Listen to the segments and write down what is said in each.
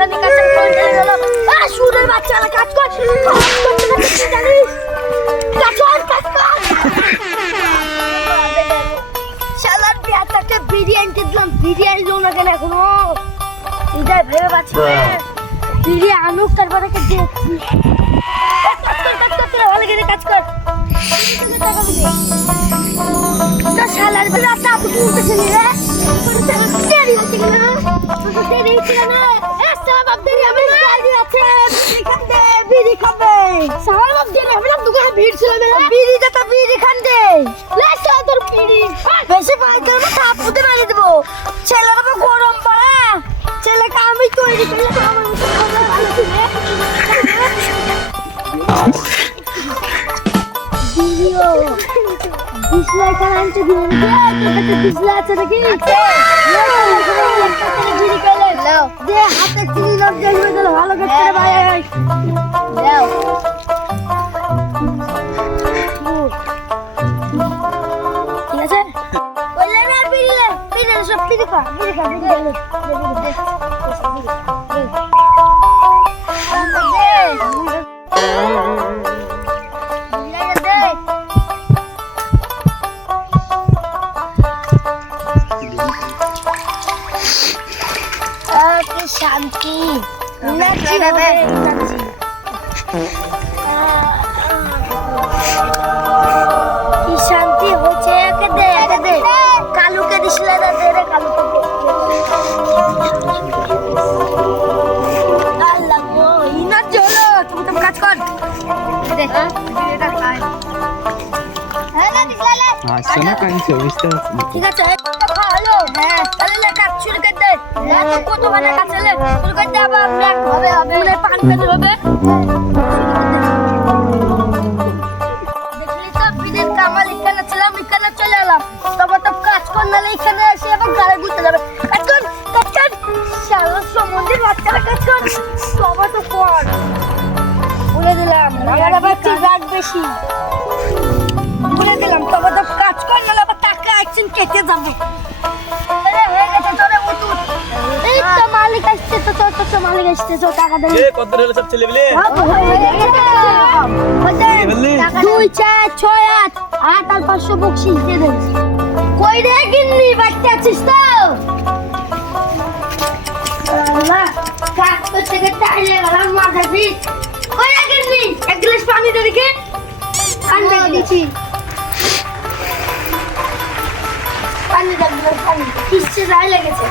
বাগানে কাছে ফোন চলে গেল সুরের বাচ্চারা কাজ কর শালার বিয়াটাকে বিরিয়ানি দিলাম বিরিয়ানি লো না কেন এখনো এটাই ভেবে পাচ্ছি বিরিয়ানি আনুক তারপরে দেখছি ভালো করে কাজ কর শালার বিরাট আপু উঠেছে রে দেরি হচ্ছে না দেরি হচ্ছে না সালা বাপ দেরি হবে গাড়ি আছে বিড়ি খাবে সালা বাপ দেরি হবে না দোকানে ভিড় ছিল না বিড়ি দাতা বিড়ি খান দে লে সালা তোর বিড়ি বেশি পাই করব তাপুতে মারি দেব ছেলের তো গরম পড়ে ছেলেকে আমি তৈরি করে আমার ভিডিও ডিসলাইক আনতে দিন তোকে ডিসলাইক আছে নাকি বিড়ি খেলে নাও দে হাতে চিনি লব দেখবে তো ভালো করতে ভাই দাও ঠিক আছে বললে না বিড়ি সব বিড়ি খা শান্তি কি শান্তি হচ্ছে কালুকে দিছিলে না দে রে কালুকে আল্লাহ গো ইনা চলো তুমি তো কাজ কর দে এটা খাই হ্যাঁ না দিছালে আসনা কাইছে বুঝতে ঠিক আছে হ্যালো হ্যাঁ তাহলে কাজ শুরু করে দে হ্যাঁ তো কত মানে কাজ চলে শুরু করে দে আবার হবে মানে পানি পেতে হবে দেখলি তো বিদের কামাল এখানে ছিলাম এখানে চলে এলাম তবে তো কাজ কর নালে এখানে এসে আবার গাড়ি ঘুরতে যাবে কাজ কর শালা সম্বন্ধে বাচ্চারা কাজ কর তবে তো কর বলে দিলাম আমার আবার রাগ বেশি বলে দিলাম তবে তো কাজ কর নালে আবার টাকা একদিন কেটে যাবে আরে হয়ে গেছে তোরে উঠুন এই তো মালিক আসছে তো মালিক আসছে তো টাকা দে এ কত হলো সব ছেলে মিলে দুই চার ছয় আট আর 500 বকশিস দিয়ে দে কই রে গিন্নি বাচ্চা আছিস তো আল্লাহ কাজ করতে করতে আইলে গেলাম মাথা ঠিক কই রে গিন্নি এক গ্লাস পানি দে দেখি পানি দিছি পানি দাও পানি কিসে রাই লেগেছে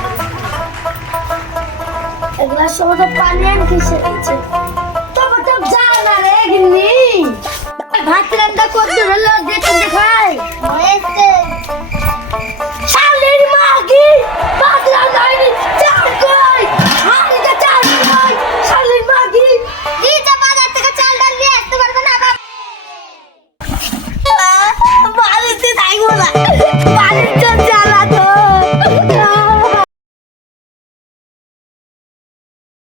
এগুলা সব তো পানি আন কিসে লেগেছে তবে তো যা না রে গিন্নি ভাত রান্না করতে হলো দেখতে দেখাই